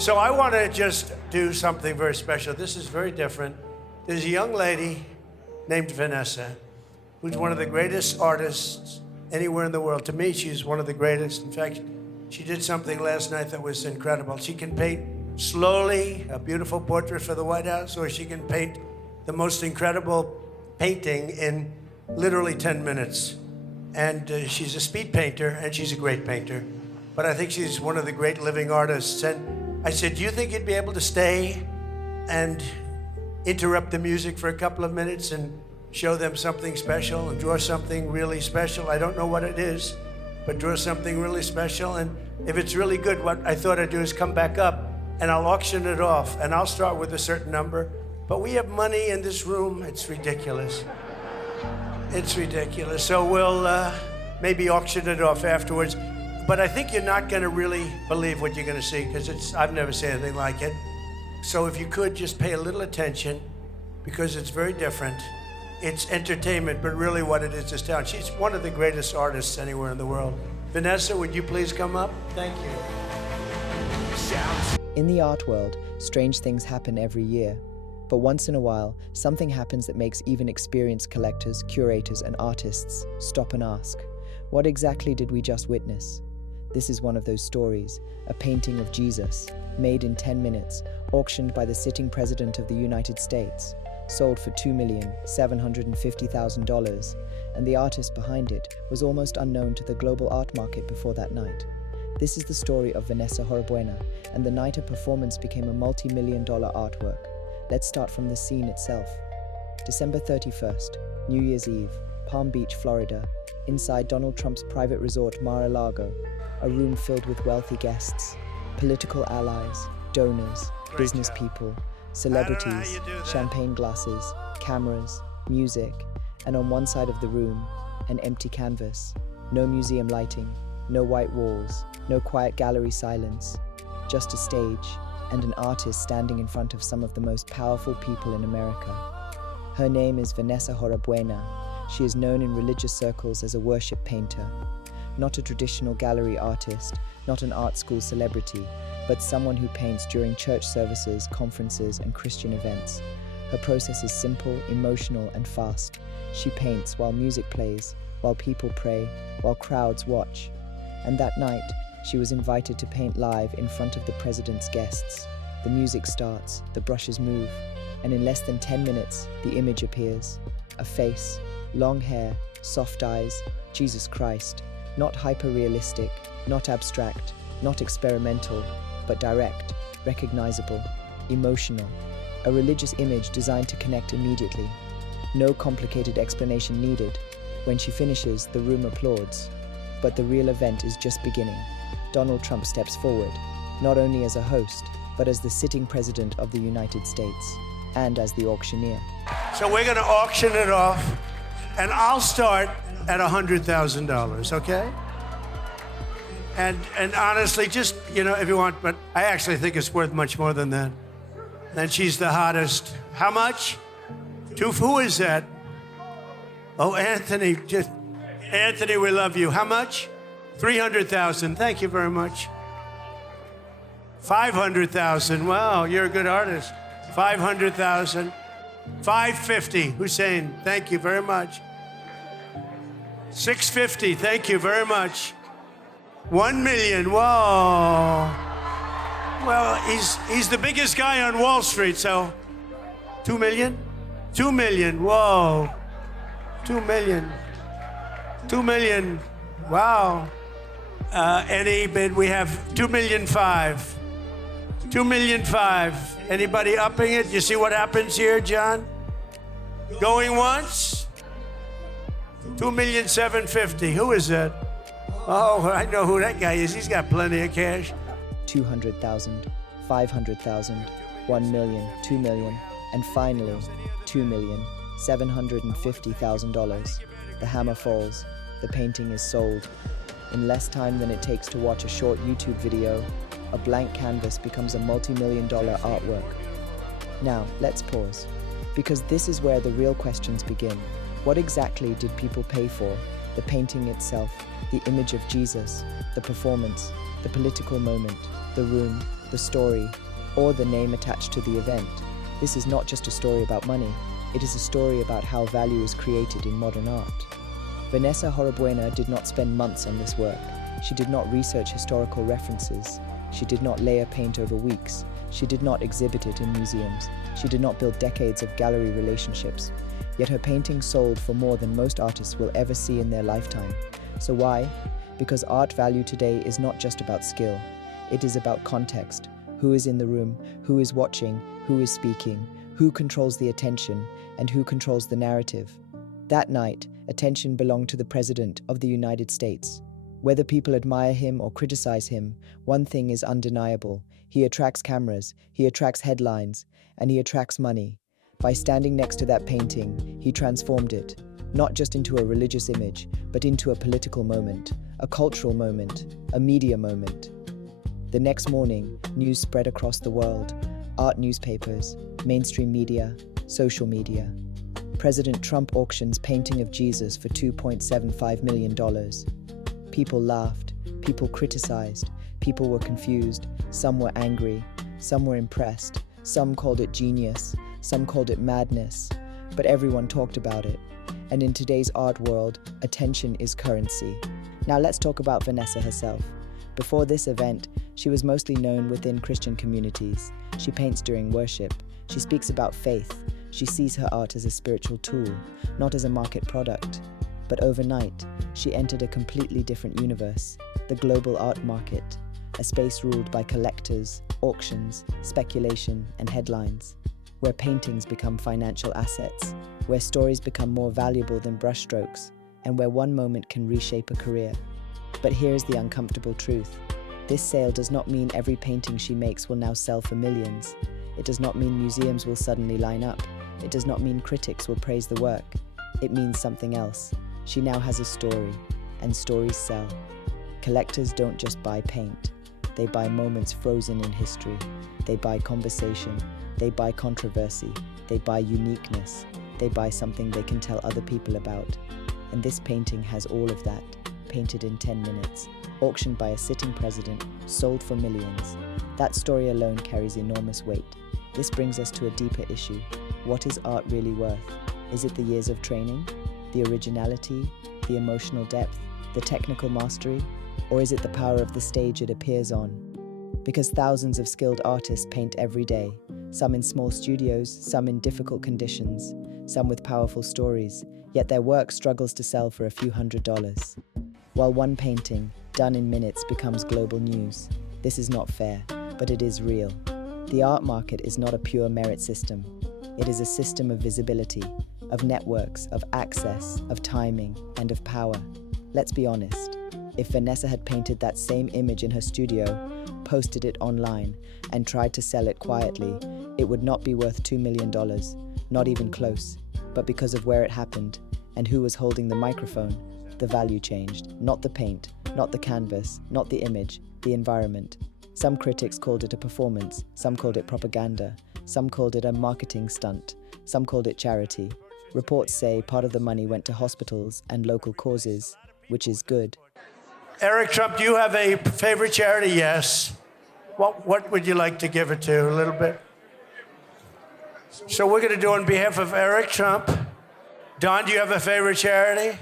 So I want to just do something very special. This is very different. There's a young lady named Vanessa, who's one of the greatest artists anywhere in the world. To me, she's one of the greatest. In fact, she did something last night that was incredible. She can paint slowly a beautiful portrait for the White House, or she can paint the most incredible painting in literally 10 minutes. And she's a speed painter, and she's a great painter. But I think she's one of the great living artists. And I said, do you think you'd be able to stay and interrupt the music for a couple of minutes and show them something special and draw something really special? I don't know what it is, but draw something really special. And if it's really good, what I thought I'd do is come back up and I'll auction it off, and I'll start with a certain number. But we have money in this room. It's ridiculous. It's ridiculous. So we'll maybe auction it off afterwards. But I think you're not going to really believe what you're going to see, because I've never seen anything like it. So if you could just pay a little attention, because it's very different. It's entertainment, but really what it is talent. She's one of the greatest artists anywhere in the world. Vanessa, would you please come up? Thank you. In the art world, strange things happen every year. But once in a while, something happens that makes even experienced collectors, curators, and artists stop and ask, what exactly did we just witness? This is one of those stories, a painting of Jesus, made in 10 minutes, auctioned by the sitting president of the United States, sold for $2,750,000, and the artist behind it was almost unknown to the global art market before that night. This is the story of Vanessa Horabuena, and the night her performance became a multi-million-dollar artwork. Let's start from the scene itself. December 31st, New Year's Eve, Palm Beach, Florida, inside Donald Trump's private resort Mar-a-Lago, a room filled with wealthy guests, political allies, donors, business people, celebrities, champagne glasses, cameras, music, and on one side of the room, an empty canvas, no museum lighting, no white walls, no quiet gallery silence, just a stage and an artist standing in front of some of the most powerful people in America. Her name is Vanessa Horabuena. She is known in religious circles as a worship painter. Not a traditional gallery artist, not an art school celebrity, but someone who paints during church services, conferences, and Christian events. Her process is simple, emotional, and fast. She paints while music plays, while people pray, while crowds watch. And that night, she was invited to paint live in front of the president's guests. The music starts, the brushes move, and in less than 10 minutes, the image appears. A face, long hair, soft eyes, Jesus Christ. Not hyper-realistic, not abstract, not experimental, but direct, recognizable, emotional. A religious image designed to connect immediately. No complicated explanation needed. When she finishes, the room applauds. But the real event is just beginning. Donald Trump steps forward, not only as a host, but as the sitting president of the United States, and as the auctioneer. So we're going to auction it off, and I'll start at $100,000, okay? And honestly, just, if you want, but I actually think it's worth much more than that. And she's the hottest. How much? Who is that? Oh, Anthony, Anthony, we love you. How much? 300,000. Thank you very much. 500,000. Wow, you're a good artist. 500,000. 550. Hussein, thank you very much. 650. Thank you very much. 1 million. Whoa. Well, he's the biggest guy on Wall Street, so 2 million? 2 million. Whoa. 2 million. 2 million. Wow. Any bid? We have 2,000,005. 2,000,005. Anybody upping it? You see what happens here, John? Going once? 2,750,000. Who is that? Oh, I know who that guy is. He's got plenty of cash. 200,000, 500,000, 1 million, 2 million, and finally, $2,750,000. The hammer falls. The painting is sold. In less time than it takes to watch a short YouTube video, a blank canvas becomes a multi-million-dollar artwork. Now, let's pause, because this is where the real questions begin. What exactly did people pay for? The painting itself, the image of Jesus, the performance, the political moment, the room, the story, or the name attached to the event. This is not just a story about money, it is a story about how value is created in modern art. Vanessa Horabuena did not spend months on this work. She did not research historical references. She did not layer paint over weeks. She did not exhibit it in museums. She did not build decades of gallery relationships. Yet her paintings sold for more than most artists will ever see in their lifetime. So why? Because art value today is not just about skill. It is about context. Who is in the room? Who is watching? Who is speaking? Who controls the attention? And who controls the narrative? That night, attention belonged to the President of the United States. Whether people admire him or criticize him, one thing is undeniable. He attracts cameras, he attracts headlines, and he attracts money. By standing next to that painting, he transformed it, not just into a religious image, but into a political moment, a cultural moment, a media moment. The next morning, news spread across the world. Art newspapers, mainstream media, social media. President Trump auctions painting of Jesus for $2.75 million. People laughed, people criticized, people were confused, some were angry, some were impressed, some called it genius, some called it madness, but everyone talked about it. And in today's art world, attention is currency. Now let's talk about Vanessa herself. Before this event, she was mostly known within Christian communities. She paints during worship. She speaks about faith. She sees her art as a spiritual tool, not as a market product. But overnight, she entered a completely different universe, the global art market, a space ruled by collectors, auctions, speculation, and headlines, where paintings become financial assets, where stories become more valuable than brushstrokes, and where one moment can reshape a career. But here's the uncomfortable truth. This sale does not mean every painting she makes will now sell for millions. It does not mean museums will suddenly line up. It does not mean critics will praise the work. It means something else. She now has a story, and stories sell. Collectors don't just buy paint. They buy moments frozen in history. They buy conversation. They buy controversy. They buy uniqueness. They buy something they can tell other people about. And this painting has all of that, painted in 10 minutes, auctioned by a sitting president, sold for millions. That story alone carries enormous weight. This brings us to a deeper issue. What is art really worth? Is it the years of training, the originality, the emotional depth, the technical mastery, or is it the power of the stage it appears on? Because thousands of skilled artists paint every day, some in small studios, some in difficult conditions, some with powerful stories, yet their work struggles to sell for a few $100s. While one painting, done in minutes, becomes global news. This is not fair, but it is real. The art market is not a pure merit system. It is a system of visibility, of networks, of access, of timing, and of power. Let's be honest. If Vanessa had painted that same image in her studio, posted it online, and tried to sell it quietly, it would not be worth $2 million, not even close. But because of where it happened, and who was holding the microphone, the value changed. Not the paint, not the canvas, not the image, the environment. Some critics called it a performance, some called it propaganda, some called it a marketing stunt, some called it charity. Reports say part of the money went to hospitals and local causes, which is good. Eric Trump, do you have a favorite charity? Yes. What would you like to give it to? A little bit? So we're going to do on behalf of Eric Trump. Don, do you have a favorite charity?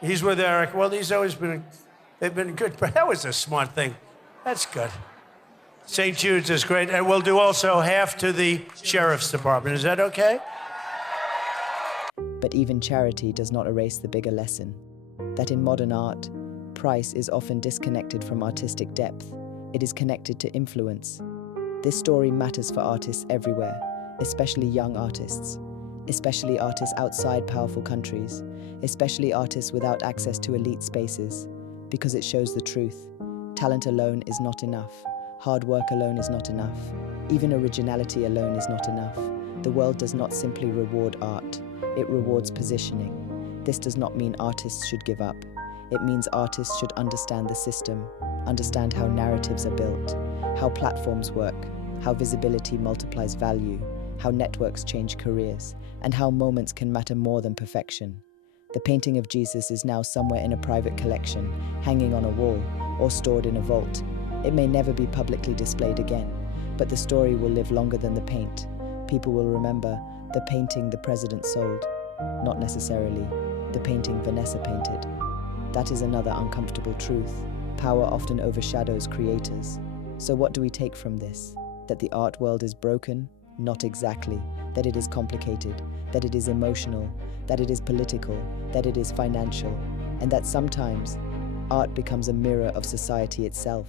He's with Eric. Well, they've been good, but that was a smart thing. That's good. St. Jude's is great. And we'll do also half to the Sheriff's Department. Is that okay? But even charity does not erase the bigger lesson, that in modern art, price is often disconnected from artistic depth. It is connected to influence. This story matters for artists everywhere, especially young artists, especially artists outside powerful countries, especially artists without access to elite spaces, because it shows the truth. Talent alone is not enough. Hard work alone is not enough. Even originality alone is not enough. The world does not simply reward art. It rewards positioning. This does not mean artists should give up. It means artists should understand the system, understand how narratives are built, how platforms work, how visibility multiplies value, how networks change careers, and how moments can matter more than perfection. The painting of Jesus is now somewhere in a private collection, hanging on a wall, or stored in a vault. It may never be publicly displayed again, but the story will live longer than the paint. People will remember the painting the president sold, not necessarily the painting Vanessa painted. That is another uncomfortable truth. Power often overshadows creators. So what do we take from this? That the art world is broken? Not exactly. That it is complicated, that it is emotional, that it is political, that it is financial, and that sometimes art becomes a mirror of society itself,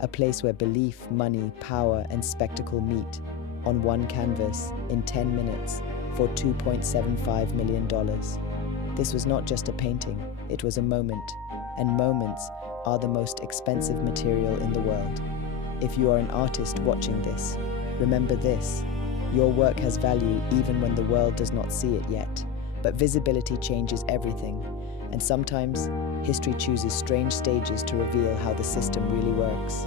a place where belief, money, power, and spectacle meet on one canvas in 10 minutes for $2.75 million. This was not just a painting, it was a moment, and moments are the most expensive material in the world. If you are an artist watching this, remember this: your work has value even when the world does not see it yet. But visibility changes everything, and sometimes history chooses strange stages to reveal how the system really works.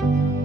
Horabuena.